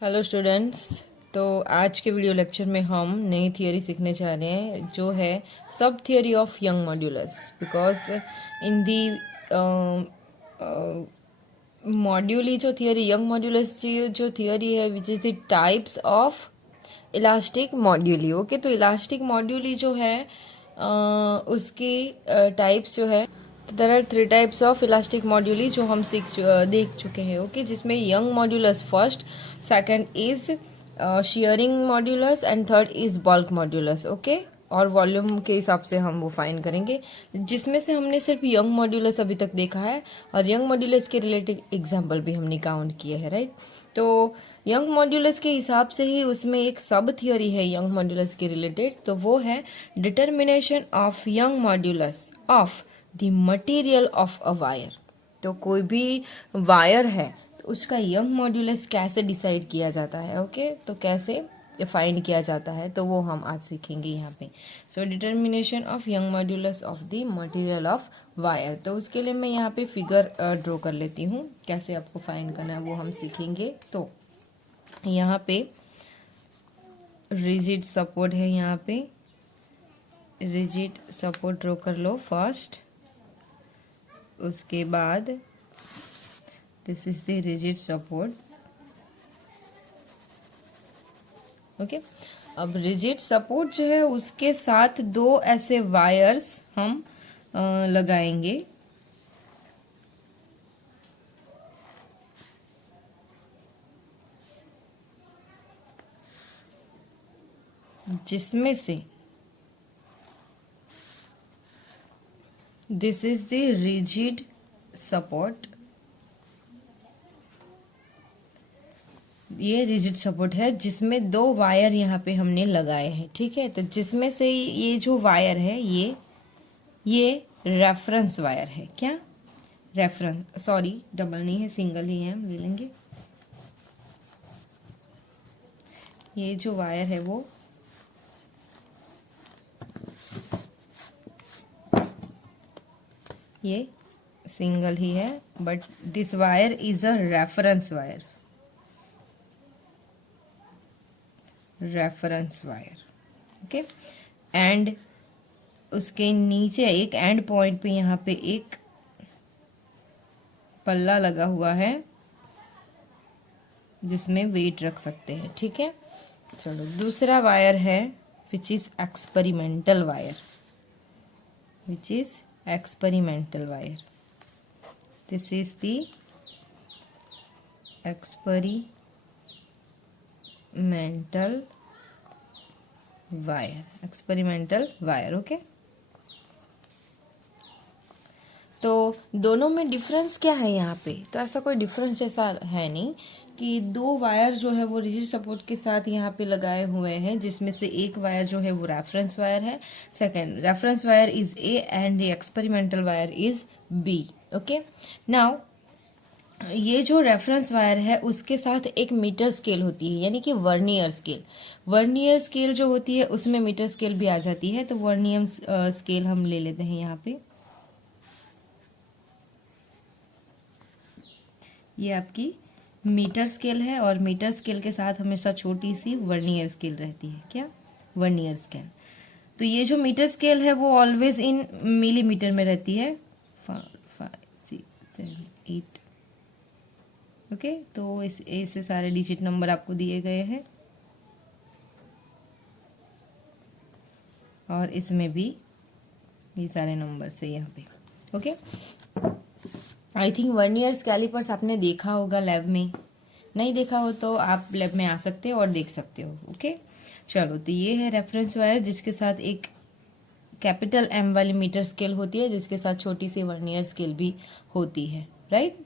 Hello students. तो आज के वीडियो लेक्चर में हम नई थियोरी सीखने जा रहे हैं जो है सब theory of Young modulus. Because in the moduli जो थियोरी यंग मॉड्यूलस की जो थियोरी है which is the types of elastic moduli. Okay, तो इलास्टिक मॉड्यूली जो है उसकी टाइप्स जो है, there are 3 types of elastic moduli जो हम देख चुके हैं। ओके, जिसमें Young modulus first, second is shearing modulus and third is bulk modulus. Okay, और वॉल्यूम के हिसाब से हम वो फाइन करेंगे, जिसमें से हमने सिर्फ यंग मॉड्यूलस अभी तक देखा है और यंग मॉड्यूलस के रिलेटेड एग्जाम्पल भी हमने काउंट किए हैं। राइट, तो यंग मॉड्यूलस के हिसाब से ही उसमें एक सब थियोरी है यंग मॉड्यूलस के रिलेटेड, तो वो है determination of Young modulus of the material of a wire. तो कोई भी वायर है तो उसका यंग मॉड्यूलस कैसे डिसाइड किया जाता है। ओके, तो कैसे फाइंड किया जाता है तो वो हम आज सीखेंगे यहाँ पे। So determination of Young modulus of the material of wire. तो उसके लिए मैं यहाँ पे फिगर ड्रॉ कर लेती हूँ, कैसे आपको फाइंड करना है वो हम सीखेंगे। तो यहाँ पे रिजिड सपोर्ट है, यहाँ पे रिजिड सपोर्ट ड्रॉ कर लो फर्स्ट। उसके बाद this is the rigid support. Okay, अब रिजिड सपोर्ट जो है उसके साथ दो ऐसे वायर्स हम लगाएंगे, जिसमें से this is the rigid support. ये रिजिड सपोर्ट है जिसमें दो वायर यहाँ पे हमने लगाए हैं। ठीक है, तो जिसमें से ये जो वायर है ये रेफरेंस वायर है। क्या रेफरेंस, सॉरी डबल नहीं है, सिंगल ही है, हम ले लेंगे। ये जो वायर है वो ये सिंगल ही है, but this wire is a reference wire. Reference wire, okay. And उसके नीचे एक एंड पॉइंट पे यहाँ पे एक पल्ला लगा हुआ है जिसमें वेट रख सकते हैं। ठीक है, चलो दूसरा वायर है which is experimental wire, which is experimental wire. This is the experimental wire. Okay, तो दोनों में डिफरेंस क्या है यहाँ पे? तो ऐसा कोई डिफरेंस जैसा है नहीं कि दो वायर जो है वो रिजिड सपोर्ट के साथ यहाँ पे लगाए हुए हैं, जिसमें से एक वायर जो है वो रेफरेंस वायर है, second reference wire is A and the experimental wire is B. Okay, now ये जो रेफरेंस वायर है उसके साथ एक मीटर स्केल होती है, यानी कि वर्नियर स्केल। वर्नियर स्केल जो होती है उसमें मीटर स्केल भी आ जाती है, तो वर्नियर स्केल हम ले लेते हैं यहाँ पे। ये आपकी मीटर स्केल है और मीटर स्केल के साथ हमेशा छोटी सी वर्नियर स्केल रहती है। क्या? Vernier scale. तो ये जो मीटर स्केल है वो ऑलवेज इन मिलीमीटर में रहती है। 5, 6, 7, 8। ओके, तो ऐसे सारे डिजिट नंबर आपको दिए गए हैं और इसमें भी ये सारे नंबर्स है यहाँ पे। Okay, I think verniers callipers आपने देखा होगा लैब में, नहीं देखा हो तो आप लैब में आ सकते हो और देख सकते हो। ओके, चलो, तो ये है रेफरेंस वायर जिसके साथ एक कैपिटल एम वाली मीटर स्केल होती है, जिसके साथ छोटी सी वर्नियर स्केल भी होती है। राइट,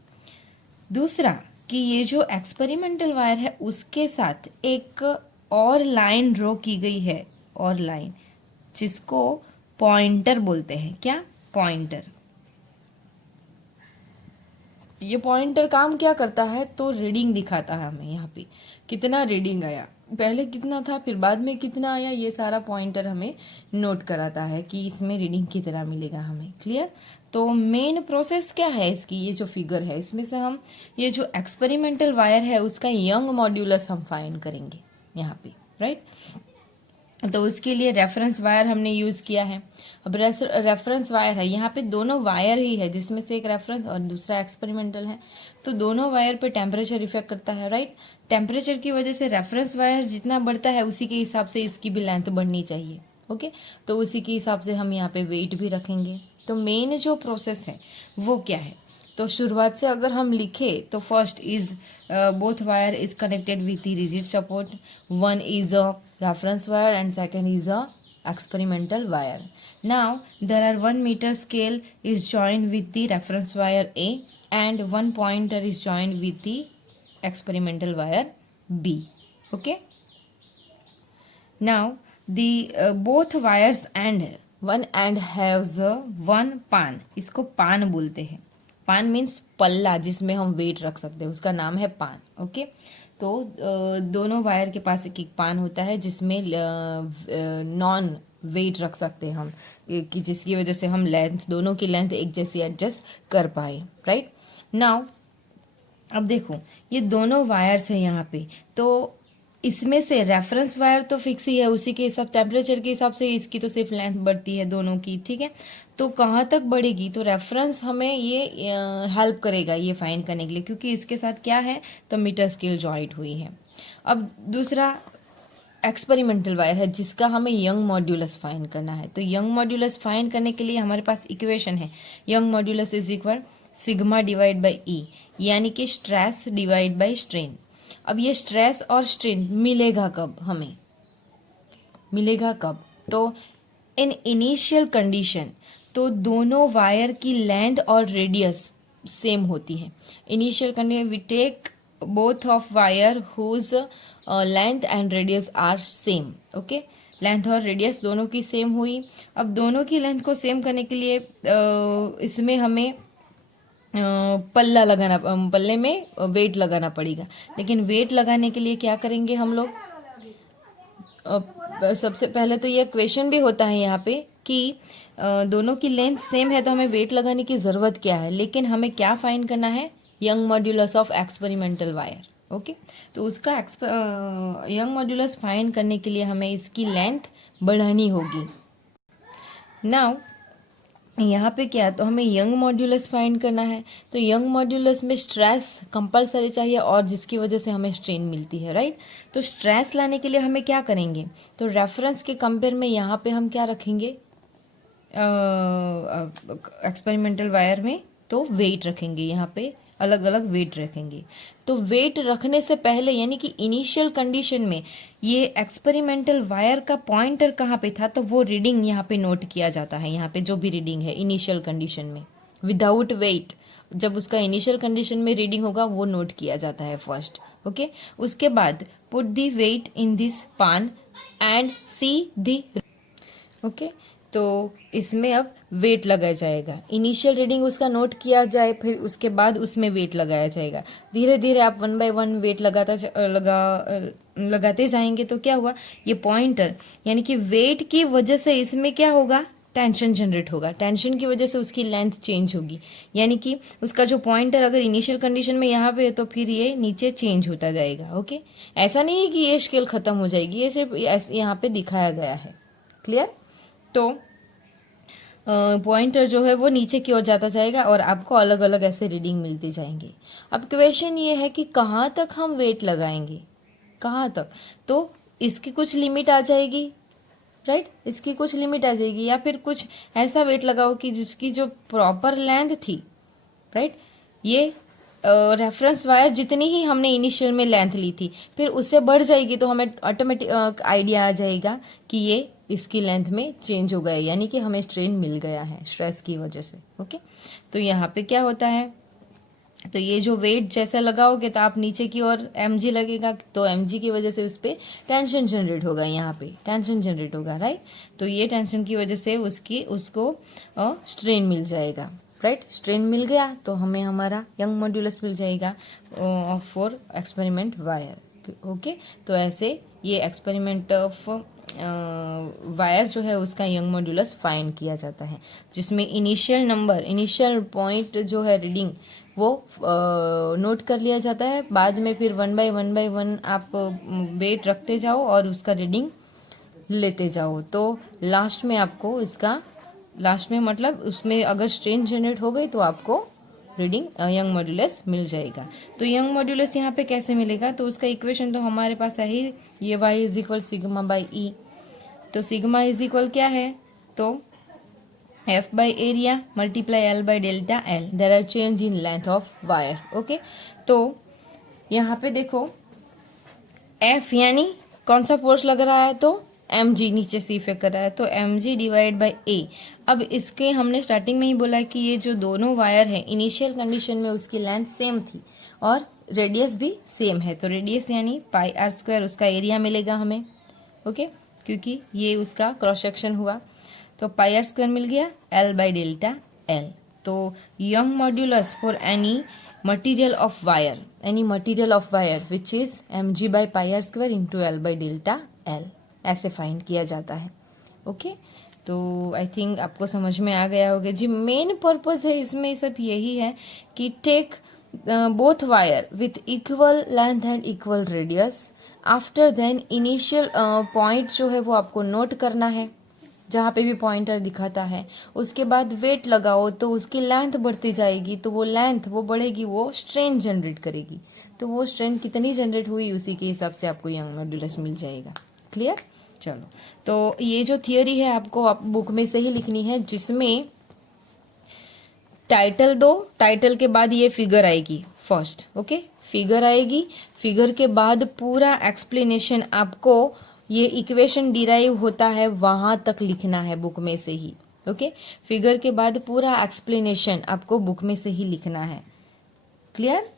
दूसरा कि ये जो एक्सपेरिमेंटल वायर है उसके साथ एक और लाइन ड्रॉ की गई है, और लाइन जिसको पॉइंटर बोलते हैं। क्या? पॉइंटर। ये पॉइंटर काम क्या करता है, तो रीडिंग दिखाता है हमें यहाँ पे कितना रीडिंग आया, पहले कितना था फिर बाद में कितना आया, ये सारा पॉइंटर हमें नोट कराता है कि इसमें रीडिंग कितना मिलेगा हमें। क्लियर। तो मेन प्रोसेस क्या है इसकी, ये जो फिगर है इसमें से हम ये जो एक्सपेरिमेंटल वायर है उसका यंग मॉड्यूलस हम फाइंड करेंगे यहाँ पे, राइट। तो उसके लिए रेफरेंस वायर हमने यूज किया है। अब रेफरेंस वायर है, यहाँ पे दोनों वायर ही है जिसमें से एक रेफरेंस और दूसरा एक्सपेरिमेंटल है, तो दोनों वायर पे टेम्परेचर इफेक्ट करता है, राइट। टेम्परेचर की वजह से रेफरेंस वायर जितना बढ़ता है उसी के हिसाब से इसकी भी लेंथ बढ़नी चाहिए, ओके। तो उसी के हिसाब से हम यहाँ पे वेट भी रखेंगे। तो मेन जो प्रोसेस है वो क्या है, तो शुरुआत से अगर हम लिखे तो first is both wire is connected with the rigid support, one is a reference wire and second is a experimental wire. Now there are 1 meter scale is joined with the reference wire A and 1 pointer is joined with the experimental wire B. Okay. Now the both wires and one end has one pan. इसको पान बोलते हैं। पान means पल्ला जिसमें हम wait रख सकते हैं, उसका नाम है पान, ओके। तो दोनों वायर के पास एक एक पान होता है जिसमें नॉन वेट रख सकते हैं हम, कि जिसकी वजह से हम लेंथ, दोनों की लेंथ एक जैसी एडजस्ट कर पाए, राइट। नाउ अब देखो ये दोनों वायर्स है यहाँ पे, तो इसमें से रेफरेंस वायर तो फिक्स ही है, उसी के हिसाब टेम्परेचर के हिसाब से इसकी तो सिर्फ लेंथ बढ़ती है दोनों की, ठीक है। तो कहाँ तक बढ़ेगी, तो रेफरेंस हमें ये हेल्प करेगा ये फाइंड करने के लिए, क्योंकि इसके साथ क्या है, तो मीटर स्केल जॉइंट हुई है। अब दूसरा एक्सपेरिमेंटल वायर है जिसका हमें यंग मॉड्यूलस फाइंड करना है। तो यंग मॉड्यूलस फाइंड करने के लिए हमारे पास इक्वेशन है, Young modulus is equal sigma divide by E, यानी कि स्ट्रेस डिवाइड बाई स्ट्रेन। अब ये स्ट्रेस और स्ट्रेन मिलेगा कब, हमें मिलेगा कब, तो इन इनिशियल कंडीशन, तो दोनों वायर की लेंथ और रेडियस सेम होती है। Initial condition we take both of wire whose length and radius are same, okay. Length और रेडियस दोनों की सेम हुई। अब दोनों की लेंथ को सेम करने के लिए इसमें हमें पल्ला लगाना, पल्ले में वेट लगाना पड़ेगा। लेकिन वेट लगाने के लिए क्या करेंगे हम लोग, सबसे पहले तो ये क्वेश्चन भी होता है यहाँ पे कि दोनों की लेंथ सेम है तो हमें वेट लगाने की जरूरत क्या है, लेकिन हमें क्या फाइंड करना है, Young modulus of experimental wire, okay. तो उसका यंग मॉड्यूलस फाइंड करने के लिए हमें इसकी लेंथ बढ़ानी होगी। नाउ यहाँ पे क्या है, तो हमें यंग मॉड्यूलस फाइंड करना है। तो यंग मॉड्यूलस में स्ट्रेस कंपलसरी चाहिए और जिसकी वजह से हमें स्ट्रेन मिलती है, राइट। तो स्ट्रेस लाने के लिए हमें क्या करेंगे, तो रेफरेंस के कंपेयर में यहाँ पे हम क्या रखेंगे, एक्सपेरिमेंटल वायर में तो वेट रखेंगे, यहाँ पे अलग अलग वेट रखेंगे। तो वेट रखने से पहले यानी कि इनिशियल कंडीशन में ये एक्सपेरिमेंटल वायर का पॉइंटर कहाँ पे था, तो वो रीडिंग यहाँ पे नोट किया जाता है। यहाँ पे जो भी रीडिंग है इनिशियल कंडीशन में विदाउट वेट, जब उसका इनिशियल कंडीशन में रीडिंग होगा वो नोट किया जाता है फर्स्ट, ओके। उसके बाद put the weight in this pan and see the, okay. तो इसमें अब वेट लगाया जाएगा, इनिशियल रीडिंग उसका नोट किया जाए, फिर उसके बाद उसमें वेट लगाया जाएगा। धीरे धीरे आप 1 बाय 1 वेट लगाते जाएंगे। तो क्या हुआ, ये पॉइंटर यानी कि वेट की वजह से इसमें क्या होगा, टेंशन जनरेट होगा, टेंशन की वजह से उसकी लेंथ चेंज होगी। यानी कि उसका जो पॉइंटर अगर इनिशियल कंडीशन में यहाँ पे है तो फिर ये नीचे चेंज होता जाएगा, ओके। ऐसा नहीं है कि ये स्केल खत्म हो जाएगी, ये सिर्फ यहाँ पे दिखाया गया है, क्लियर। तो पॉइंटर जो है वो नीचे की ओर जाता जाएगा और आपको अलग अलग ऐसे रीडिंग मिलती जाएंगे। अब क्वेश्चन ये है कि कहाँ तक हम वेट लगाएंगे, कहाँ तक, तो इसकी कुछ लिमिट आ जाएगी, राइट। इसकी कुछ लिमिट आ जाएगी, या फिर कुछ ऐसा वेट लगाओ कि जिसकी जो प्रॉपर लेंथ थी, राइट, ये रेफरेंस वायर जितनी ही हमने इनिशियल में लेंथ ली थी फिर उससे बढ़ जाएगी, तो हमें ऑटोमेटिक आइडिया आ जाएगा कि ये इसकी लेंथ में चेंज हो गया, यानी कि हमें स्ट्रेन मिल गया है स्ट्रेस की वजह से, ओके। तो यहाँ पे क्या होता है, तो ये जो वेट जैसा लगाओगे तो आप नीचे की ओर mg लगेगा, तो mg की वजह से उस पर टेंशन जनरेट होगा, यहाँ पे टेंशन जनरेट होगा, राइट। तो ये टेंशन की वजह से उसको स्ट्रेन मिल जाएगा, राइट। स्ट्रेन मिल गया तो हमें हमारा यंग मॉड्यूलस मिल जाएगा फॉर एक्सपेरिमेंट वायर। ओके, तो ऐसे ये एक्सपेरिमेंट ऑफ वायर जो है उसका यंग मॉड्यूलस फाइंड किया जाता है, जिसमें इनिशियल पॉइंट जो है रीडिंग वो नोट कर लिया जाता है। बाद में फिर 1 बाय 1 आप वेट रखते जाओ और उसका रीडिंग लेते जाओ। तो लास्ट में आपको मतलब उसमें अगर स्ट्रेन जनरेट हो गई तो आपको रीडिंग यंग मॉड्यूलस मिल जाएगा। तो यंग मॉड्यूलस यहाँ पे कैसे मिलेगा, तो उसका इक्वेशन तो हमारे पास है ही, ये y is equal sigma by E. तो सिग्मा इज इक्वल क्या है, तो F by area multiply L by delta L, there are change in length of wire. Okay, तो यहाँ पे देखो F यानी कौन सा फोर्स लग रहा है, तो mg नीचे से इफेक्ट कर रहा है, तो mg डिवाइड बाई a। अब इसके हमने स्टार्टिंग में ही बोला कि ये जो दोनों वायर है इनिशियल कंडीशन में उसकी लेंथ सेम थी और रेडियस भी सेम है, तो रेडियस यानी पाई आर स्क्वायर उसका एरिया मिलेगा हमें। ओके, क्योंकि ये उसका क्रॉस सेक्शन हुआ, तो पाई आर स्क्वायर मिल गया L बाई डेल्टा L। तो Young modulus for any material of wire which is mg by pi are square into L by delta L, ऐसे फाइंड किया जाता है। ओके, तो आई थिंक आपको समझ में आ गया होगा जी। मेन पर्पस है इसमें सब यही है कि take both wire with equal length and equal radius, after then initial point जो है वो आपको नोट करना है जहाँ पे भी पॉइंटर दिखाता है, उसके बाद वेट लगाओ तो उसकी लेंथ बढ़ती जाएगी, तो वो लेंथ वो बढ़ेगी, वो स्ट्रेन जनरेट करेगी, तो वो स्ट्रेन कितनी जनरेट हुई उसी के हिसाब से आपको यंग मॉड्यूलस मिल जाएगा। क्लियर, चलो। तो ये जो थियोरी है आपको आप बुक में से ही लिखनी है, जिसमें टाइटल दो, टाइटल के बाद ये फिगर आएगी फर्स्ट। ओके, फिगर आएगी, फिगर के बाद पूरा एक्सप्लेनेशन आपको ये इक्वेशन डिराइव होता है वहां तक लिखना है बुक में से ही। ओके, फिगर के बाद पूरा एक्सप्लेनेशन आपको बुक में से ही लिखना है। क्लियर,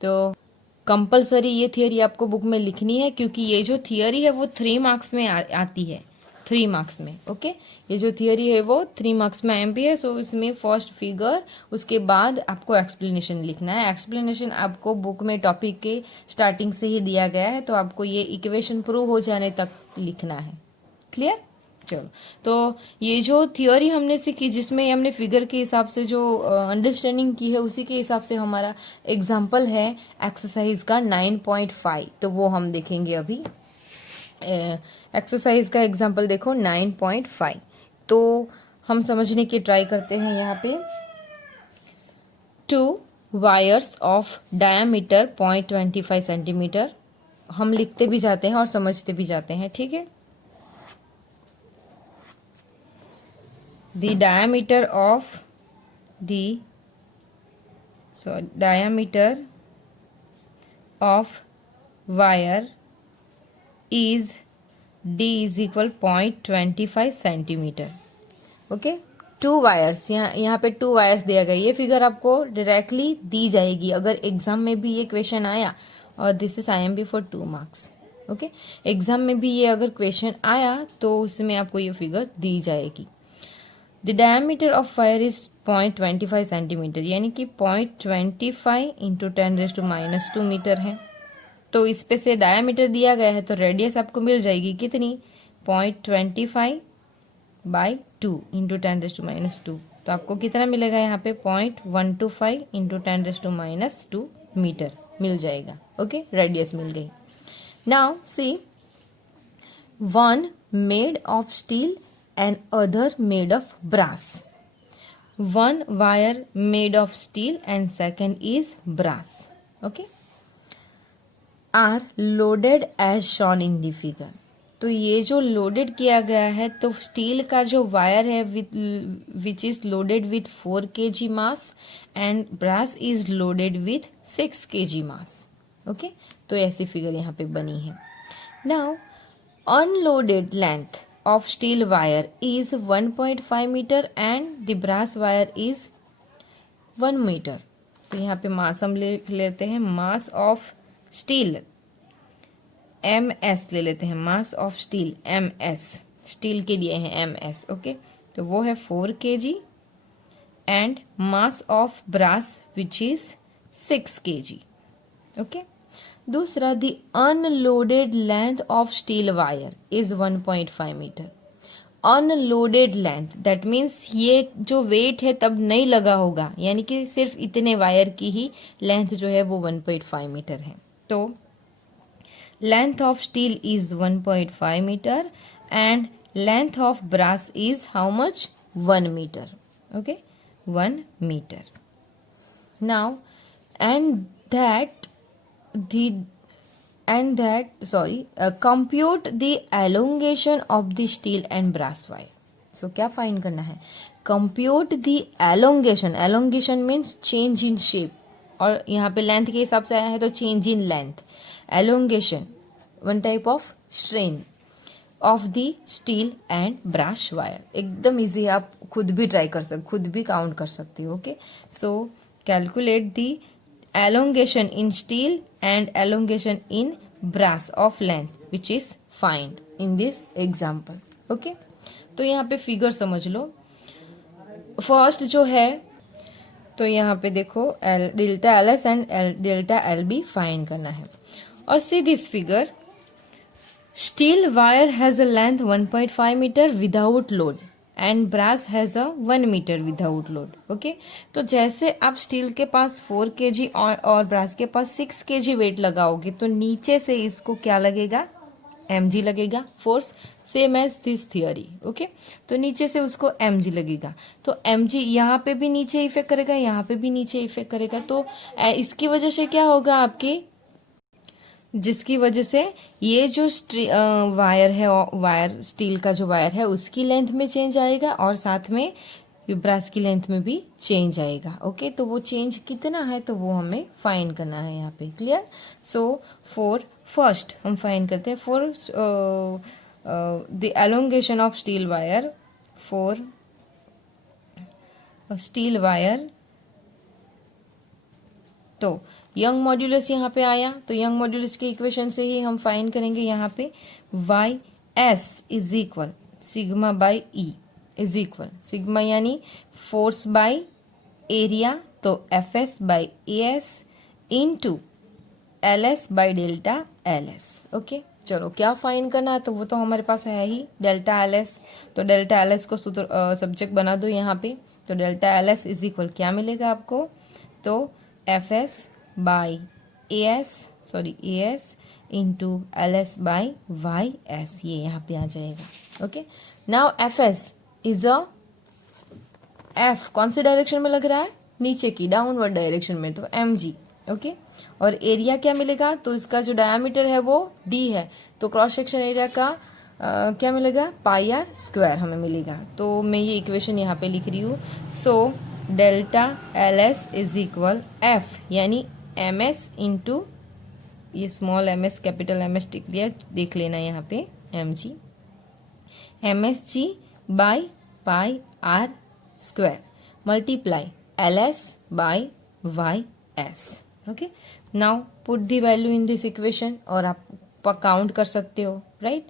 तो कंपलसरी ये थियरी आपको बुक में लिखनी है, क्योंकि ये जो थियरी है वो 3 मार्क्स में आती है, 3 मार्क्स में। ओके, ये जो थियरी है वो 3 मार्क्स में एमपी है, सो इसमें फर्स्ट फिगर, उसके बाद आपको एक्सप्लेनेशन लिखना है। एक्सप्लेनेशन आपको बुक में टॉपिक के स्टार्टिंग से ही दिया गया है, तो आपको ये इक्वेशन प्रूव हो जाने तक लिखना है। क्लियर, चलो। तो ये जो थियोरी हमने सीखी, जिसमें हमने फिगर के हिसाब से जो अंडरस्टैंडिंग की है, उसी के हिसाब से हमारा एग्जाम्पल है एक्सरसाइज का 9.5, तो वो हम देखेंगे अभी। एक्सरसाइज का एग्जाम्पल देखो 9.5, तो हम समझने की ट्राई करते हैं। यहाँ पे 2 वायर्स ऑफ डायामीटर 0.25 सेंटीमीटर, हम लिखते भी जाते हैं और समझते भी जाते हैं, ठीक है। The diameter of wire is D is equal 0.25 centimetre. Okay, 2 wires, यहाँ पे 2 वायर्स दिया गया। ये फिगर आपको डायरेक्टली दी जाएगी अगर एग्जाम में भी ये क्वेश्चन आया, और this is IMP for 2 marks. Okay, exam में भी ये अगर क्वेश्चन आया तो उसमें आपको ये फिगर दी जाएगी। The diameter of wire is 0.25 centimetre, यानी कि 0.25 इंटू 10⁻² मीटर है। तो इस पे से डायमीटर दिया गया है, तो रेडियस आपको मिल जाएगी कितनी, 0.25 बाई 2 इंटू 10⁻²। तो आपको कितना मिलेगा यहाँ पे, 0.125 इंटू 10⁻² मीटर मिल जाएगा। ओके, रेडियस मिल गई। Now see, one made of steel and other made of brass. One wire made of steel and second is brass. Okay, are loaded as shown in the figure. तो ये जो loaded किया गया है, तो steel का जो वायर है which is loaded with 4 kg mass and brass is loaded with 6 kg mass. Okay, तो ऐसी फिगर यहाँ पे बनी है। Now unloaded length of steel wire is 1.5 meter and the brass wire is 1 meter। तो यहाँ पे मास हम लेते हैं, मास ऑफ स्टील MS ले लेते हैं, mass of steel MS, steel के लिए है MS। ओके, तो वो है 4 kg and mass of brass which is 6 kg. Okay. दूसरा, the unloaded length of steel wire is 1.5 metre. Unloaded length that means ये जो वेट है तब नहीं लगा होगा, यानी कि सिर्फ इतने वायर की ही लेंथ जो है वो 1.5 मीटर है. तो length of steel is 1.5 metre and length of brass is how much? 1 metre. Okay, 1 metre. Now compute the elongation of the steel and brass wire. So क्या फाइंड करना है? compute the elongation means change in shape, और यहाँ पे length के हिसाब से आया है तो change in length. elongation one type of strain of the steel and brass wire. एकदम इजी है, आप खुद भी ट्राई कर सकते, खुद भी काउंट कर सकते हो. Okay, so calculate the elongation in steel and elongation in brass of length which is find in this example. Okay, तो यहाँ पे फिगर समझ लो. फर्स्ट जो है तो यहाँ पे देखो delta L S and delta L B find करना है. और see this figure, steel wire has a length 1.5 metre without load and brass has a 1 metre without load. Okay, तो जैसे आप स्टील के पास 4 kg और ब्रास के पास 6 kg वेट लगाओगे तो नीचे से इसको क्या लगेगा? mg लगेगा force, same as this theory. Okay, तो नीचे से उसको mg लगेगा, तो mg यहाँ पे भी नीचे इफेक्ट करेगा, यहाँ पे भी नीचे इफेक्ट करेगा. तो इसकी वजह से क्या होगा आपकी, जिसकी वजह से ये जो वायर है, वायर स्टील का जो वायर है उसकी लेंथ में चेंज आएगा और साथ में ब्रास की लेंथ में भी चेंज आएगा. ओके, तो वो चेंज कितना है तो वो हमें फाइंड करना है यहाँ पे. क्लियर? सो फॉर फर्स्ट हम फाइंड करते हैं for the elongation of steel wire, for steel wire. तो यंग मॉड्यूलस यहाँ पे आया, तो यंग मॉड्यूलस के इक्वेशन से ही हम फाइंड करेंगे यहाँ पे Y S is equal sigma by E is equal sigma यानी फोर्स बाई एरिया, तो F S by A S into L S by delta L S. Okay, चलो क्या फाइंड करना है तो वो तो हमारे पास है ही डेल्टा एल एस. तो डेल्टा एल एस को सब्जेक्ट बना दो यहाँ पे. तो delta L S is equal क्या मिलेगा आपको? तो F S by A S into L S by Y S, ये यहाँ पे आ जाएगा. Okay, now F S is a, F कौन से डायरेक्शन में लग रहा है? नीचे की, डाउनवर्ड डायरेक्शन में, तो एम जी. ओके, और एरिया क्या मिलेगा? तो इसका जो डायमीटर है वो डी है, तो क्रॉस सेक्शन एरिया का क्या मिलेगा? पाई आर स्क्वायर हमें मिलेगा. तो मैं ये इक्वेशन यहाँ पे लिख रही हूँ. So delta L S is equal F यानी एम एस इंटू, ये small M S capital M S tick लिया, देख लेना यहाँ पे M G, M S G by pi are square multiply L S by Y S. Okay, now put the value in this equation और आप count कर सकते हो. Right,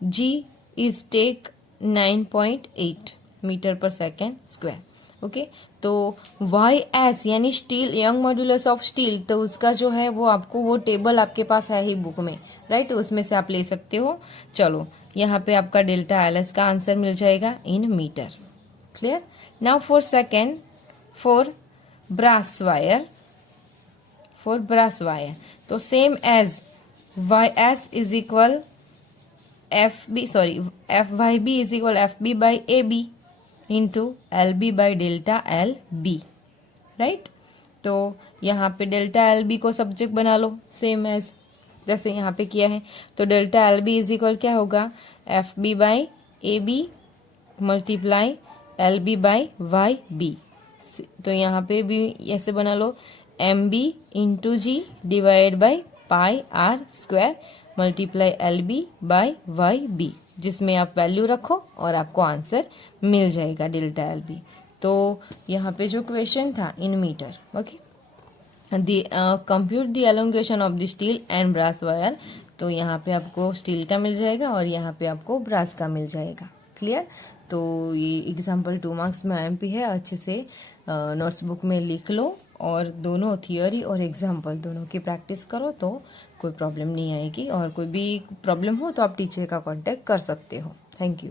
G is take 9.8 meter per second square. Okay, तो Y S यानी steel, young modulus of steel, तो उसका जो है वो आपको, वो टेबल आपके पास है ही बुक में. राइट, उसमें से आप ले सकते हो. चलो यहाँ पे आपका डेल्टा एल एस का आंसर मिल जाएगा in meter. Clear? Now for second, for brass wire, तो same as Y S is equal F Y B is equal F B by A B into L B by delta L B. Right, तो यहाँ पे delta L B को subject बना लो same as जैसे यहाँ पे किया है. तो delta L B is equal क्या होगा? F B by A B multiply L B by Y B. तो यहाँ पे भी ऐसे बना लो, M B into G divide by pi are square multiply L B by Y B, जिसमें आप वैल्यू रखो और आपको आंसर मिल जाएगा डेल्टा एल बी. तो यहाँ पे जो क्वेश्चन था in meter. Okay, compute the elongation of the steel and brass wire. तो यहाँ पे आपको स्टील का मिल जाएगा और यहाँ पे आपको ब्रास का मिल जाएगा. क्लियर? तो ये एग्जाम्पल 2 मार्क्स में IMP है, अच्छे से नोट्स बुक में लिख लो और दोनों थियोरी और एग्जाम्पल दोनों की प्रैक्टिस करो तो कोई प्रॉब्लम नहीं आएगी। और कोई भी प्रॉब्लम हो तो आप टीचर का कांटेक्ट कर सकते हो। Thank you.